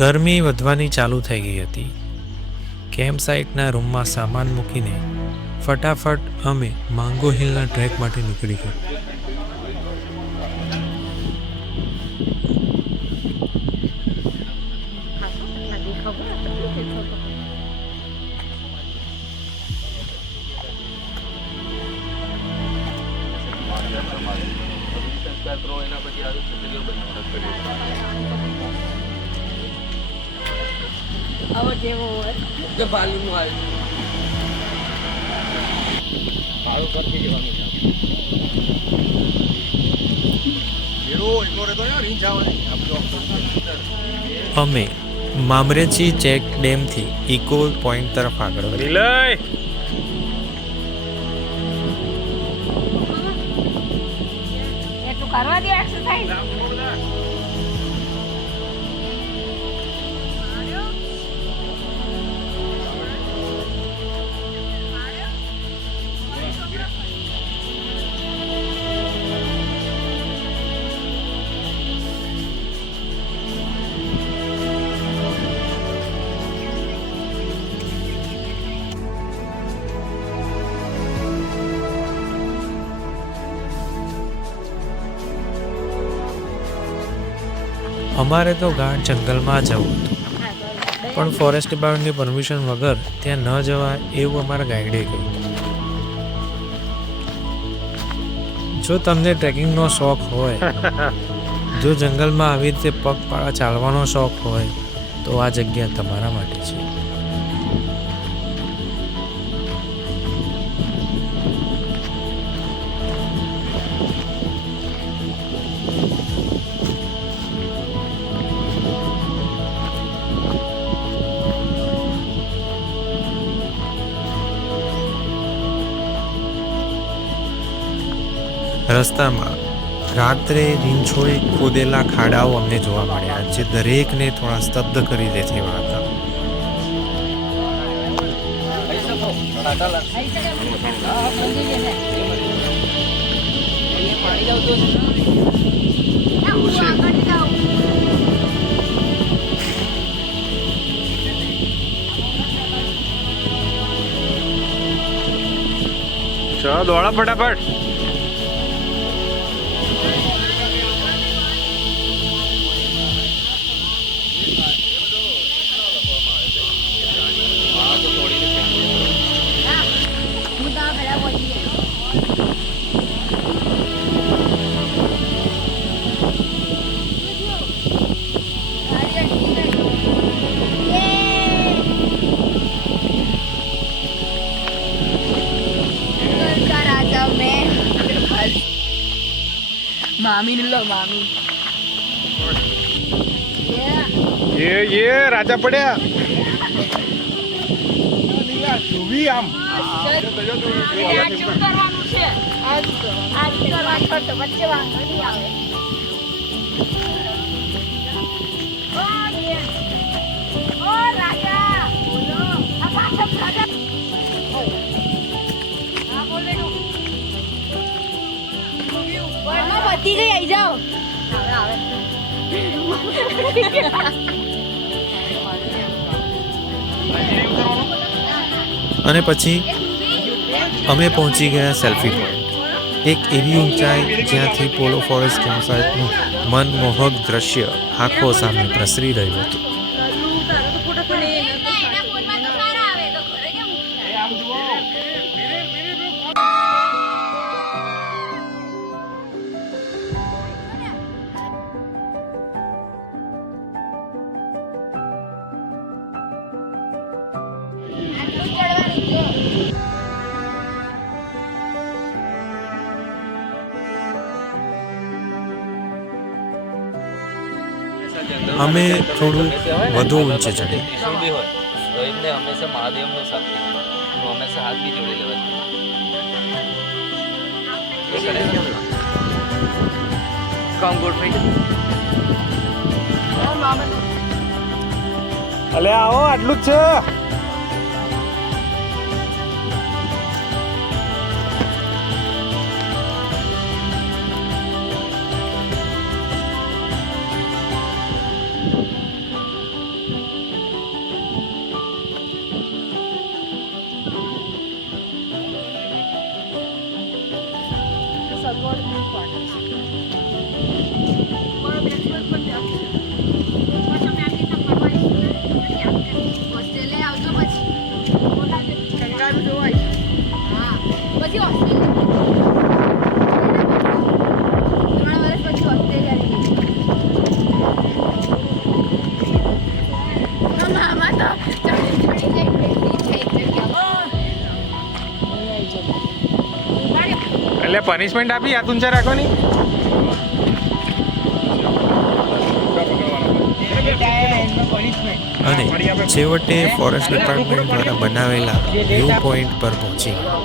ગરમી વધવાની ચાલુ થઈ ગઈ હતી. કેમ્પ સાઇટના રૂમમાં સામાન મૂકીને ફટાફટ અમે માંગો હિલના ટ્રેક માટે નીકળી ગયા. અમે મામરેચી ચેક ડેમથી ઇકો પોઈન્ટ તરફ આગળ વધ્યા. કરવા દે એક્સરસાઇઝ. અમારે તો ગાઢ જંગલમાં જવું હતું, પણ ફોરેસ્ટ ડિપાર્ટમેન્ટની પરમિશન વગર ત્યાં ન જવાય એવું અમારા ગાઈડે કહ્યું. જો તમને ટ્રેકિંગનો શોખ હોય, જો જંગલમાં આવી રીતે પગપાળા ચાલવાનો શોખ હોય, તો આ જગ્યા તમારા માટે છે. રસ્તામાં રાત્રે રીંછોએ ખોદેલા ખાડાઓ અમને જોવા મળ્યા, જે દરેકને થોડા સ્તબ્ધ કરી દે તેવા હતા. ચલો દોડા ફટાફટ. મામી ને લો મામી. ये राजा પડ્યા. આમ કરવાનું છે આ કરવાનું કરતો વચ્ચે વાંધો નહીં આવે. ઓ રાજા બોલો આ પાછળ રાજા. હા બોલે નું વર્મા બધી ગઈ આવી જાઓ. આવે અને પછી અમે પહોંચી ગયા સેલ્ફી પોઈન્ટ, એક એવી ઊંચાઈ જ્યાંથી પોલો ફોરેસ્ટ કેમ્પ સાઇટનું મનમોહક દ્રશ્ય આંખો સામે પ્રસરી રહ્યું હતું. અમે થોડું વધુ ઊંચે ચડ્યા. તો એમને હંમેશા મહાદેવનો સાથ દીધો, હંમેશા હાથ બી જોડી લેવા કામ ગોઠવાઈ જાય. અલે આવો, આટલું જ છે. સગવડ નહીં પડે. મારો બેસવર્ડ પણ ત્યાં છે. પણ તમે આવી રીતના ફરવા આવીશું ને, પછી આપણે હોસ્ટેલે આવજો પછી. કંગારૂ જોવા આવીશું. હા, પછી હોસ્ટેલ 3 વર્ષ પછી ઓસ્ટ્રેલિયા જઈએ. મામા તો ચડી જઈ બેઠી છે એક જગ્યા. એટલે પનિશમેન્ટ આપી હાથ ઊંચા રાખવાની. અને છેવટે ફોરેસ્ટ ડિપાર્ટમેન્ટ દ્વારા બનાવેલા વ્યૂ પોઈન્ટ પર પહોંચી ગયા.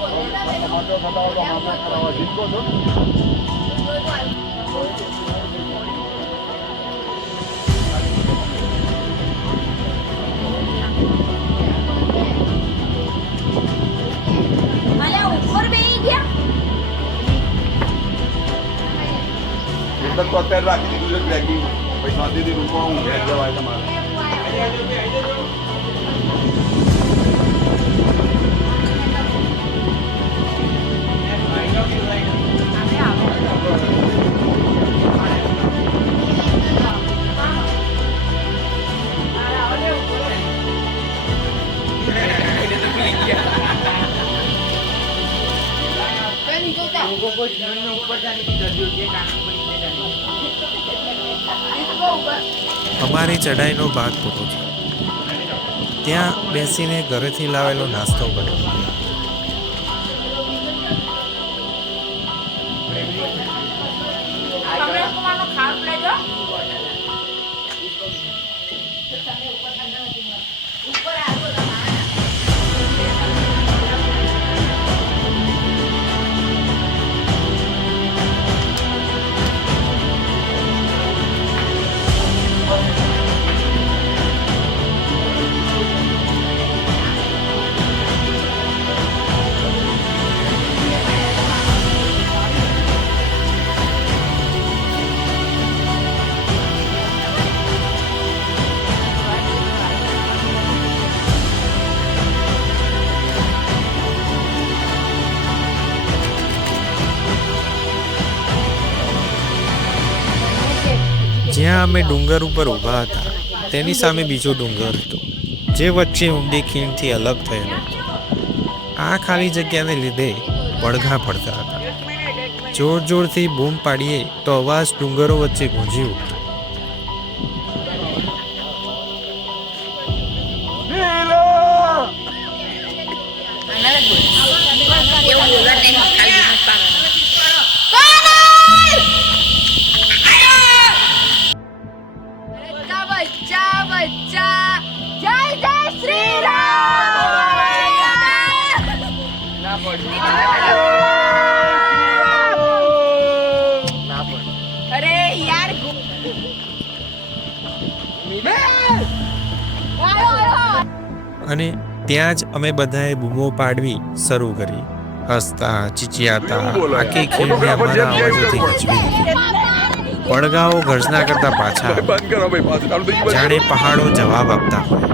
અલ્યા ઉપર બેહી ગયા. તો અત્યારે રાખી દીધું છે ટ્રેકિંગ પછી શાંતિથી રૂમમાં હું ઘેર જવાય તમારે અમારી ચઢાઈનો ભાગ પૂરો થયો. ત્યાં બેસીને ઘરેથી લાવેલો નાસ્તો કર્યો. જ્યાં અમે ડુંગર ઉપર ઊભા હતા તેની સામે બીજો ડુંગર હતો જે વચ્ચે ઊંડી ખીણથી અલગ થયેલો હતો. આ ખાલી જગ્યાને લીધે પડઘા પડતા હતા. જોર જોરથી બૂમ પાડીએ તો અવાજ ડુંગરો વચ્ચે ગુંજી ઉઠતો. અરે યાર અને ત્યાં જ અમે બધાએ બૂમો પાડવી શરૂ કરી. હસતા ચીચિયાતા આખી ખીણને અમારા અવાજોથી ગૂંચવી દીધી. પડઘાઓ ગર્જના કરતા પાછા જાણે પહાડો જવાબ આપતા હોય.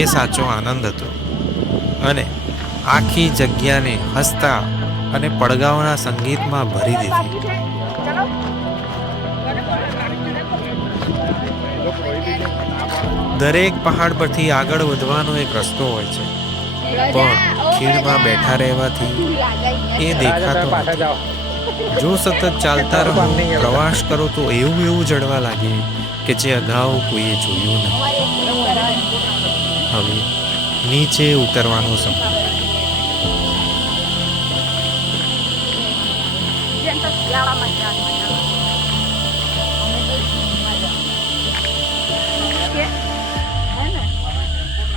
એ સાચો આનંદ હતો અને આખી જગ્યાને હસતા અને પડઘાઓના સંગીતમાં ભરી દીધી. દરેક પહાડ પરથી આગળ વધવાનો એક રસ્તો હોય છે, પણ ખીણમાં બેઠા રહેવાથી એ દેખાતો નથી. જો સતત ચાલતા રહો, પ્રવાસ કરો તો એવું જડવા લાગે કે જે અગાઉ કોઈએ જોયું નથી. હવે નીચે ઉતરવાનો સમય.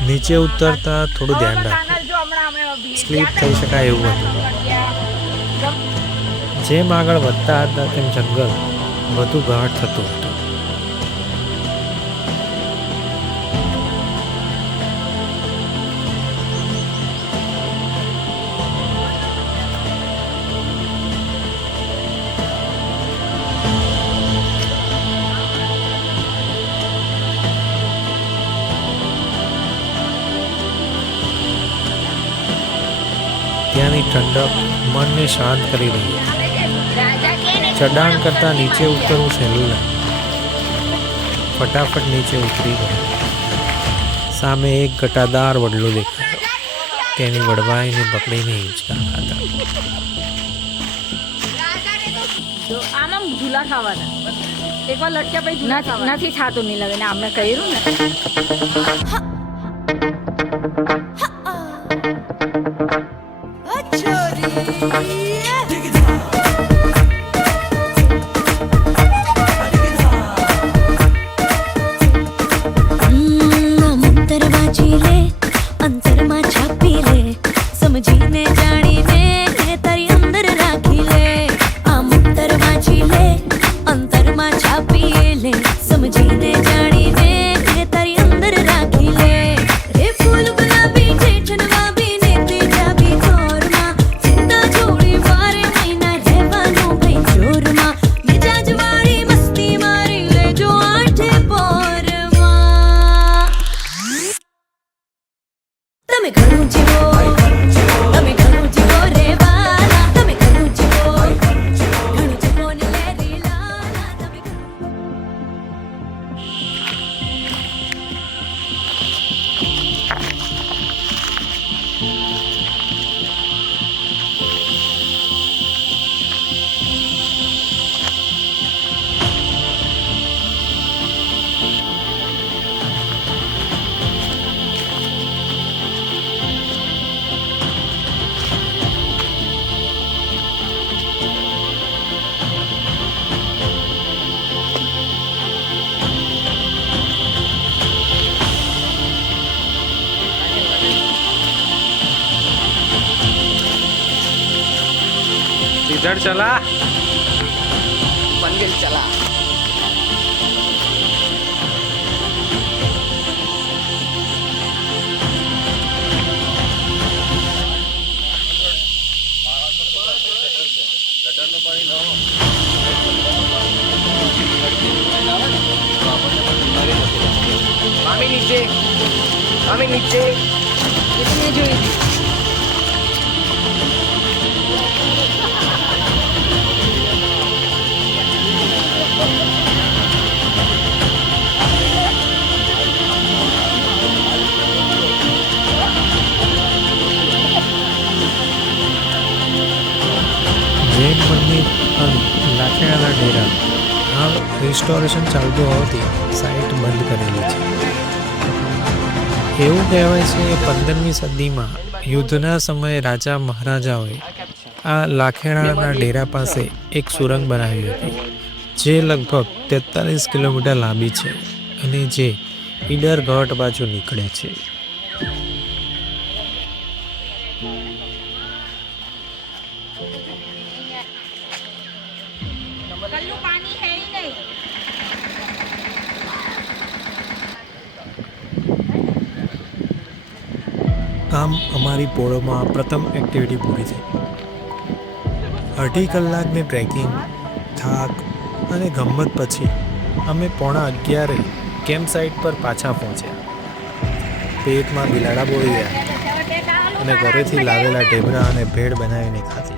નીચે ઉતરતા થોડું ધ્યાન રાખો, સ્લીપ થઈ શકાય એવું હતું. જેમ આગળ વધતા હતા તેમ જંગલ વધુ ગાઢ થતું હતું. ત્યાંની ઠંડક મનને શાંત કરી રહી હતી. ચઢાણ કરતાં નીચે ઉતરવું સહેલું લાગે. ફટાફટ નીચે ઉતરી ગયા. સામે એક ઘટાદાર વડલો દેખાયો. તેની વડવાઈને પકડીને હિંચકા ખાતા. આમાં ઝૂલા ખાવાના એકવાર લટક્યા પછી નથી થતું નહીં લાગે ને આપણે કર્યું ને અંતરમાં છાપી લે સમજીને જાણીને તારી અંદર રાખી લે આમ અંતર વાંચી લે અંતરમાં છાપી લે સમજીને જાણીને તારી અંદર રાખી લે રે ફૂલ ગુલાબી જેઠનવા બીને તે જાબી ચોરમાં ચિંતા છોડી વારે મહિના રહેવાનું ભાઈ જોરમાં મિજાજ વાળી મસ્તી મારી લેજો આઠે પોરમાં તમે ઘણું જીવો તમે ઘણું જીવો રે વાલા તમે ઘણું જીવો ને લે રે લાલા તમે इधर चला मंदिर चला મામી નીચે મેં જોઈ જૈન મંદિર અને લાખેડાના ડેરા હાલ રિસ્ટોરેશન ચાલતું હોવાથી સાઇટ બંધ કરેલી છે. એવું કહેવાય છે કે 15મી સદીમાં યુદ્ધના સમયે રાજા મહારાજાઓએ આ લાખેડાના ડેરા પાસે એક સુરંગ બનાવી હતી જે લગભગ 43 કિલોમીટર લાંબી છે અને જે ઈડર ઘાટ બાજુ નીકળે છે. कल्लू पानी है ही नहीं આમ અમારી પોળોમાં પ્રથમ એક્ટિવિટી પૂરી થઈ. 2.5 કલાકની ટ્રેકિંગ, થાક અને ગમ્મત પછી અમે 11:30 કેમ્પ સાઇટ પર પાછા પહોંચ્યા. પેટમાં બિલાડા બોળી ગયા અને ઘરેથી લાવેલા ઢેબરા અને ભેળ બનાવીને ખાતા.